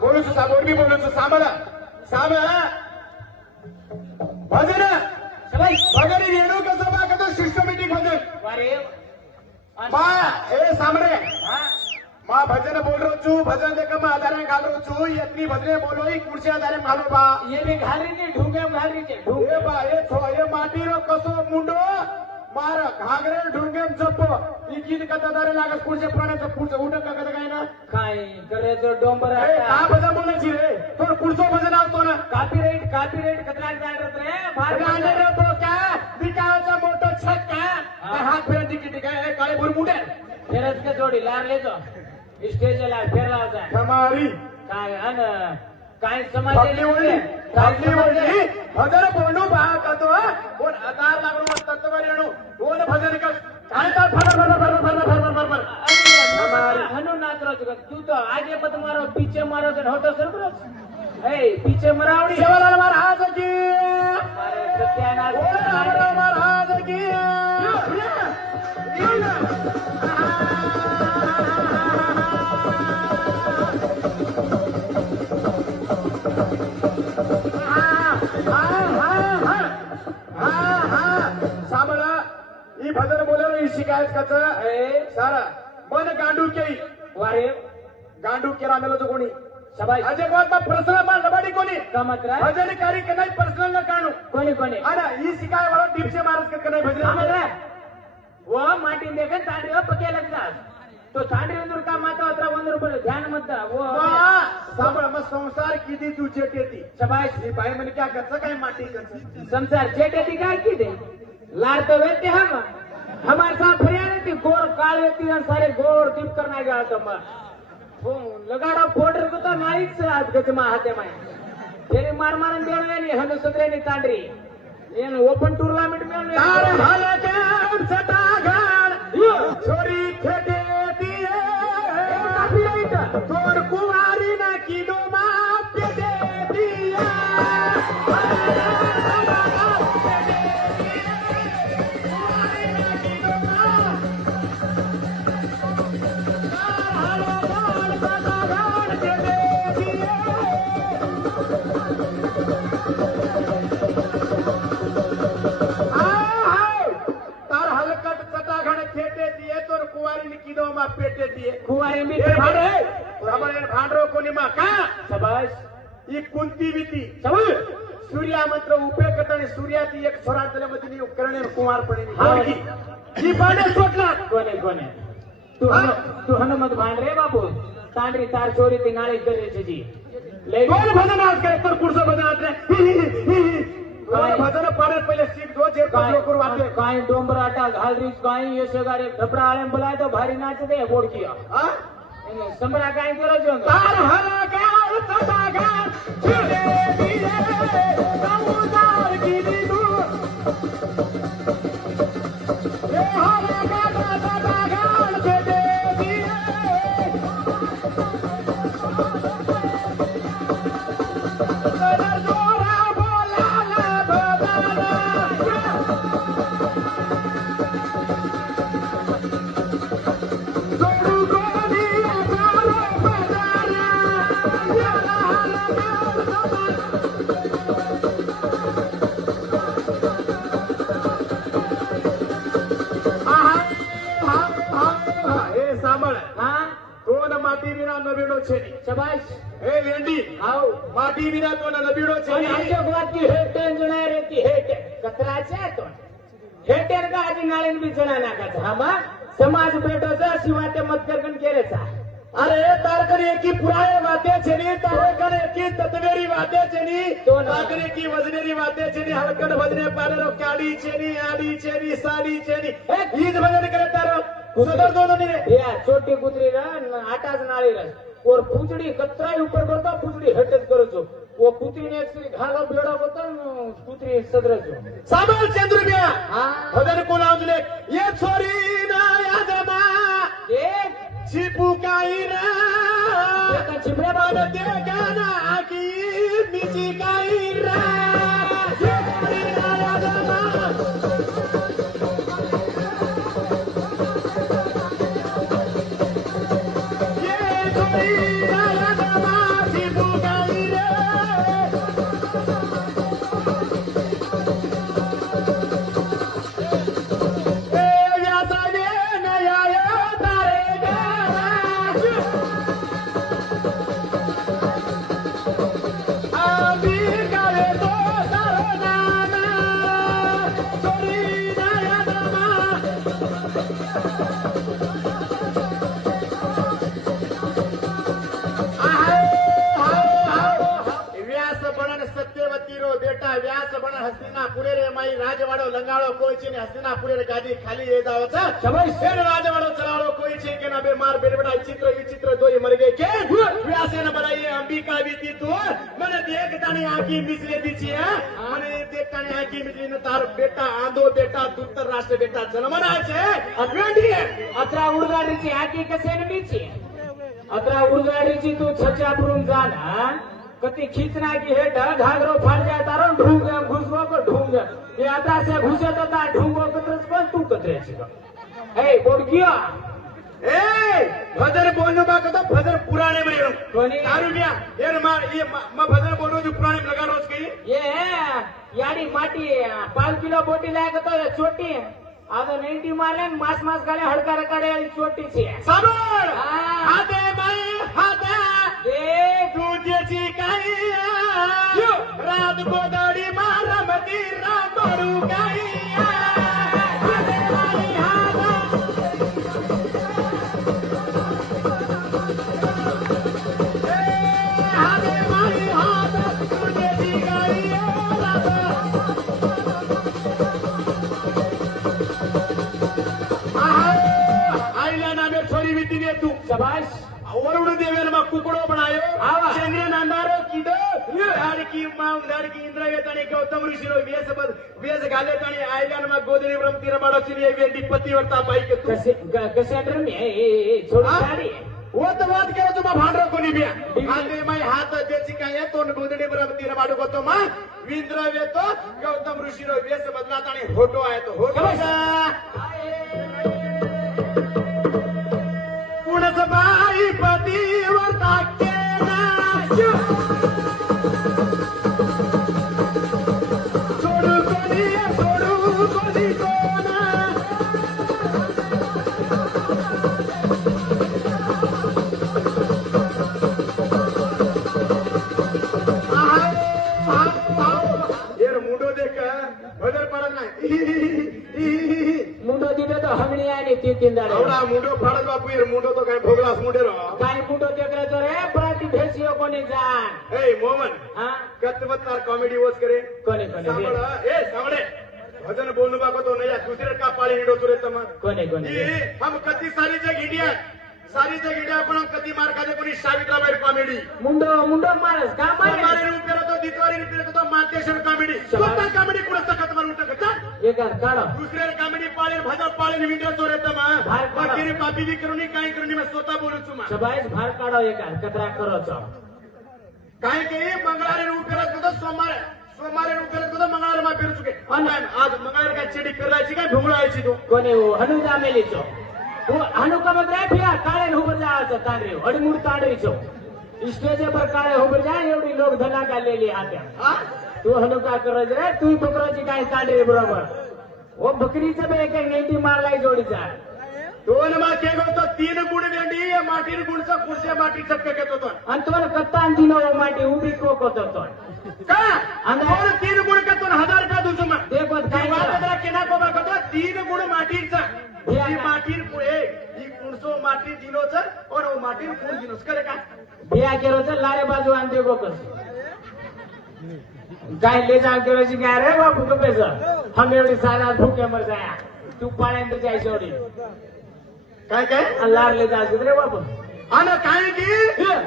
बोलूच बोलवी बोलूच सामला साम भजन भजन रेणुका सभा कदा सिस्टमॅटिक भजन अरे मा ए सामने मा भजन बोल रो छु भजन देख मा आधारे घाल रो छु इतनी भजने बोलो ही कुर्सी आधारे घालो बा ये भी घाली के ढूंगे घाली के ढूंगे बा ये माटी रो कसो मुंडो मार घागरे ढूंगे जप ही गीत कथा दारे लागस कुर्सी प्राण्याचं पुढचं उठ का कथा काय ना काय करायचं डोंबर ए का भजन बोलायची रे तो पुढचं भजन असतो ना कॉपीराइट कचरा जाणत रे अरे आले रे बोका विकायचा मोठा छक्का हात फिरा तिकीट काय काळे भर मुठे फेरच के जोडी लारले तो स्टेजला फेरला होता कमारी काय अन काय समाज आपली वळली भजन बोलू बा का तो कोण आधार लागलो तत्वर येणू कोण भजन का काय तर फर म्हणून नाचरो तू तो आगे मत मारो पीछे मारो तर होतो सरबरच ए पीछे मरावडी शिवलाल महाराज की सत्यानाश महाराज की ही भजन बोलायला ही शिकायच कच सारा मन गांडू केई वारे गांडू केला मेलो तो कोणी सबाई अजय बात पर्सनल मान लबाडी कोणी का मात्र भजन कारी के नाही पर्सनल न काढू कोणी अरे ही शिकाय वाला टिपसे मारस का नाही भजन वो माटी देखे तांडी पके लग जा तो तांडी अंदर का माता होता 100 रुपये ध्यान मत वो सांभाळ मग संसार किती तू चेटेती सबाई ही बाई म्हणे क्या करचं काय माटी करचं संसार चेटेती काय की दे लार तो वेते हम हमारे साथ फरिया रहती गोर काल व्यक्ति सारे गोर टिप करना गया तो वो लगाड़ा फोड़ को तो नाइक से आज गज मा हाथे में तेरे मार मारन देने नहीं हम सुधरे नहीं तांडरी ये ओपन टूर्नामेंट में तार हलके सटागान छोरी खेटे दिए तोर कुमारी ना किलो माप दे दिया पेटे दिए कुवारी में भांडरो कोणी मा का शाबाश ही कुंती विती समझ सूर्या मंत्र उपयोग करताना सूर्याची एक स्वरांतल्या मध्ये उपकरणे कुमारपणे ही पाडे सोडला कोणे तू हनुमत भांड रे बाबू तांडरी तार चोरी ती नाळी करे जी कोण भजन आज काय तर पुढचं भजन आज भजन पाडत पहिले सीट दो जे लोकर वाटे काय डोंबर आटा घालरीच काय ये सगारे धपड़ा आले बुलाए तो भारी नाच दे बोड किया हां संबरा काय करो जो तार हला गाल तटागान छिले दिए समुदार की दू ए हला गाल तटागान छिले दिए शाबाश ए लेंडी आओ माटी विना तो नबीडो छे आणि आजच्या बात की हेट जणा रहती हेट कतराचे तो हेटर का आधी नाळेन बी जणा नाकाचा हा बा समाज भेटोचा शिवाते मत करकन केरेचा अरे तारकने की पुराणे वाद्य छेनी तारकने की तत्वेरी वाद्य छेनी तो तारकने की वजनेरी वाद्य छेनी हलकट भजने पाडरो काडी छेनी आडी छेनी साडी छेनी हीज भजन करे तारो सुधर दो रे या छोटी कुतरी रा आटाच नाळी रा और पूछड़ी कतरा ऊपर करता पूछड़ी हटत करो जो वो कुतरी ने एक घालो बेड़ा होता कुतरी सदर जो साबल चंद्र गया हां भजन को नाम ले ये छोरी ना यादमा एक छिपू काई रा एका चिमरे मन दे गाना की मिची काई रा छोरी ना यादमा ये छोरी ना यादमा હસ્તિનાપુરે રે માઈ રાજવાડો લંગાડો કોઈ છે ને હસ્તિનાપુરે રે ગાદી ખાલી એ જાવ છે શાબાશ. શેર રાજવાડો ચલાડો કોઈ છે કે ના બે માર બેડબડા ચિત્ર વિચિત્ર દોઈ મરી ગઈ કે વ્યાસે ને બનાઈ અંબિકા બીતી તો મને દેખ તાણી આંખી મિસરે દી છે મને દેખ તાણી આંખી મિસરી ને તાર બેટા આંધો બેટા દુત્તર રાષ્ટ્ર બેટા જન્મના છે અભ્યંડી अत्रा उडगाडीची आकी कसे मीची अत्रा उडगाडीची तू छच्या परून जा ना कती खिचना की हे घागरो फाड़ जाए तारो ढूंग घुसवा को ढूंग ये आता से घुसत होता ढूंगो कत्रस पण तू कत्र्याची का ए बोडकिया ए भजन बोलनो बा तो भजन पुराने में येऊ कोणी? दारू बिया ये मार ये मैं भजन बोलनो जो पुराने में लगा रोज कही ये याडी माटी 5 किलो बोटी लायक तो छोटी आता 90 मारले मास मास गाले हडका रकाडे छोटी છે साबर हा. हाते बाई हाते देख तुझ्याची काही रात गोदडी मारमती रामरू काही हाते बाई हाते हाते बाई हाते तुझ्याची काही आईला नामे छोरी भीती दे तू शाबाश वरुण देवेन मग कुकडो बनायो आवा. चंद्र नांदारो किडो लाडकी माव लाडकी इंद्रवेत आणि गौतम ऋषीरो वेस घालेत आणि आयल्यान मग गोदडी ब्रह्मती रमाडो चिरी वेडी पतिवर्ता बाई के तू कसे ड्रम छोटी हा? साडी वत वाद केलो तुम्हा भांडरो कोणी बिया हाते माई हात देची काय तोंड गोदडी ब्रह्मती रमाडो गोतो मा इंद्रवेतो गौतम ऋषीरो वेस बदलात आणि होटो आहे तो होटो पुणस बाई पतिवर्ता केला सोडू कोणी कोणा यार मुंडो देख बदल पडत नाही मुंडो दिले तो हंगणी आणि तीन दाडे एवढा मुंडो फाडत बापू यार मुंडो तो काय भोगलास मुंडेरो काय मुंडो देखले रे प्राती भेसियो कोणी जाण ए मोहन हा कतवतार कॉमेडी वोच करे कोणी सांभाळ ए सांभाळे भजन बोलू बाको तो नहीं दूसरे का पाली हिडो तुरे तमा कोणी ये हम कती सारी जग इंडिया आपण कधी मार खाते कोणी सावित्राबाई कॉमेडी मुंडो मारस का मारे हमारे रूप पेलो तो दितवारी रूप पेलो तो मातेश्वर कॉमेडी स्वतः कॉमेडी कुणा तकत मारून टाकत एक काढो दुसरे कॉमेडी पाळे भजन पाळे विंडो चोरे तमा बाहेर काढा. बाकी कॉपी भी करूनी काय करूनी मैं स्वतः बोलू तुमा सबाईच भार काढो एक कतरा करो छो काय के मंगळवारी रूप पेलो तो सोमवारी रूप पेलो तो मंगळवारी मा पेरू चुके आज मंगळवारी काय चेडी पेरायची काय भुंगळायची तू कोणी हनुजा मेलीचो हनु कमत रे फिया काळे उभर जायचं तांडरी अडमूड तांडरीचो स्टेज पर काळे उभर जा एवढी लोक धना काढलेली आत्या हा तू हनु का करत रे तू बकराची काय तांडरी बरोबर ओ बकरीचं बे एक नेटी मारलाय जोडीचा दोन मा के तो 3 गुण वेंडी या माटीर गुणचा कुर्से माटी चक्क घेत होतो आणि तुम्हाला कत्तान दिनो माटी उभी कोक होतो का अंदर 3 गुण का तो 1000 का दुसम देखत काय वाटला केना को बा तो 3 गुण माटीचा ही माटीर पुळे ही कुणसो माटी दिनोच और ओ माटीर कुण दिनोच करे का बिया केलो तर लारे बाजू आणि देखो कस काय ले जा केलोची काय रे बापू कपेस हम एवढी सारा भूके मर जाया तू पाळ्यांत जाय जोडी काय काय लार ले जा रे बापू अन काय की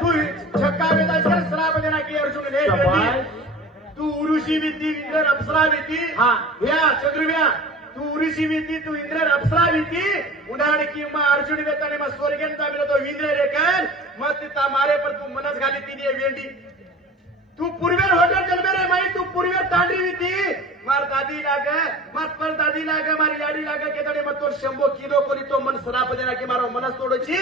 तू छक्का वेदा सर श्राप देना की अर्जुन ने तू उरुषी विती इंद्र अप्सरा विती हा. या चंद्रव्या तू उरुषी विती तू इंद्र अप्सरा विती उन्हाळ की मा अर्जुन वेताने मा स्वर्गेन जामिलो तो इंद्र रेकन मत तिता मारे पर तू मनस घाली तिने वेंडी तू पूर्वेर होटल चलबे रे माई तू पूर्वेर तांडरी विती मार दादी लागे मार पर दादी लागे मारी लाडी लागे के तडे मत तो 100 किलो कोनी तो मन श्राप देना की मारो मनस तोडची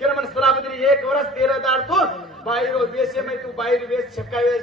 के मन श्राप देनी 1 वर्ष 13 दार तो बाहेर वेश में तू बाहेर वेश छक्का वेश